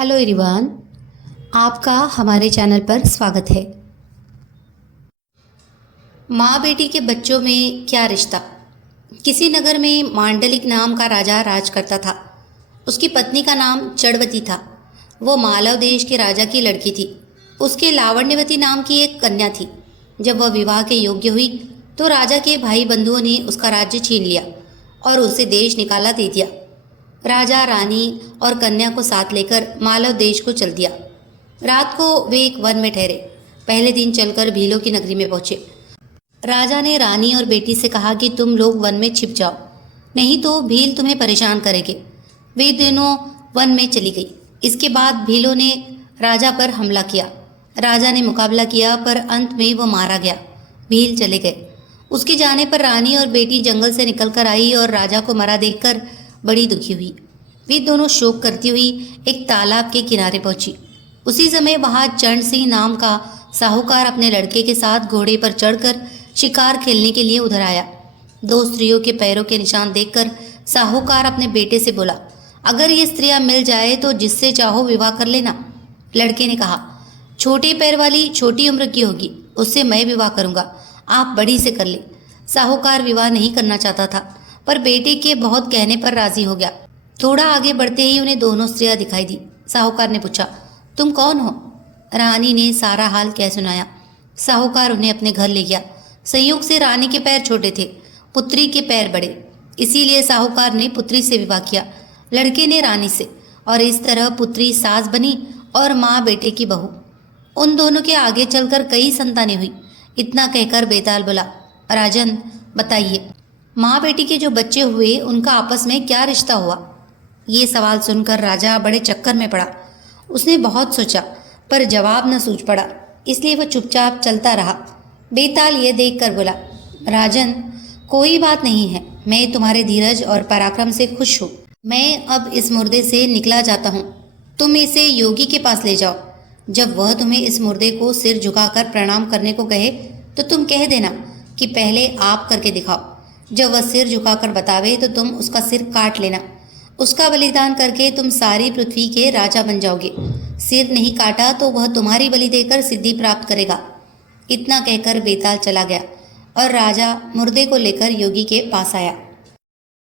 Hello everyone, आपका हमारे channel पर स्वागत है। माँ बेटी के बच्चों में क्या रिश्ता। किसी नगर में मांडलिक नाम का राजा राज करता था। उसकी पत्नी का नाम चड़वती था। वो मालव देश के राजा की लड़की थी। उसके लावण्यवती नाम की एक कन्या थी। जब वह विवाह के योग्य हुई तो राजा के भाई बंधुओं ने उसका राज्य छीन लिया और उसे देश निकाला दे दिया। राजा रानी और कन्या को साथ लेकर मालव देश को चल दिया। रात को वे एक वन में ठहरे। पहले दिन चलकर भीलों की नगरी में पहुंचे। राजा ने रानी और बेटी से कहा कि तुम लोग वन में छिप जाओ, नहीं तो भील तुम्हें परेशान करेंगे। वे दोनों वन में चली गई। इसके बाद भीलों ने राजा पर हमला किया। राजा ने मुकाबला किया पर अंत में वो मारा गया। भील चले गए। उसके जाने पर रानी और बेटी जंगल से निकलकर आई और राजा को मरा देखकर बड़ी दुखी हुई। वे दोनों शोक करती हुई एक तालाब के किनारे पहुंची। उसी समय वहां चरण सिंह नाम का साहूकार अपने लड़के के साथ घोड़े पर चढ़कर शिकार खेलने के लिए उधर आया। दो स्त्रियों के पैरों के निशान देखकर साहूकार अपने बेटे से बोला, अगर ये स्त्रियां मिल जाए तो जिससे चाहो विवाह कर लेना। लड़के ने कहा, छोटे पैर वाली छोटी उम्र की होगी, उससे मैं विवाह करूंगा, आप बड़ी से कर ले। साहूकार विवाह नहीं करना चाहता था पर बेटे के बहुत कहने पर राजी हो गया। थोड़ा आगे बढ़ते ही उन्हें दोनों स्त्रियां दिखाई दी। साहूकार ने पूछा, तुम कौन हो? रानी ने सारा हाल कह सुनाया। साहूकार उन्हें अपने घर ले गया। संयोग से रानी के पैर छोटे थे, पुत्री के पैर बड़े, इसीलिए साहूकार ने पुत्री से विवाह किया, लड़के ने रानी से, और इस तरह पुत्री सास बनी और माँ बेटे की बहू। उन दोनों के आगे चलकर कई संतानें हुई। इतना कहकर बेताल बोला, राजन बताइए, माँ बेटी के जो बच्चे हुए उनका आपस में क्या रिश्ता हुआ? ये सवाल सुनकर राजा बड़े चक्कर में पड़ा। उसने बहुत सोचा पर जवाब न सूझ पड़ा, इसलिए वह चुपचाप चलता रहा। बेताल ये देखकर बोला, राजन कोई बात नहीं है, मैं तुम्हारे धीरज और पराक्रम से खुश हूँ। मैं अब इस मुर्दे से निकला जाता हूँ। तुम इसे योगी के पास ले जाओ। जब वह तुम्हें इस मुर्दे को सिर झुकाकर प्रणाम करने को कहे तो तुम कह देना कि पहले आप करके दिखाओ। जब वह सिर झुकाकर बतावे तो तुम उसका सिर काट लेना। उसका बलिदान करके तुम सारी पृथ्वी के राजा बन जाओगे। सिर नहीं काटा तो वह तुम्हारी बलि देकर सिद्धि प्राप्त करेगा। इतना कहकर बेताल चला गया और राजा मुर्दे को लेकर योगी के पास आया।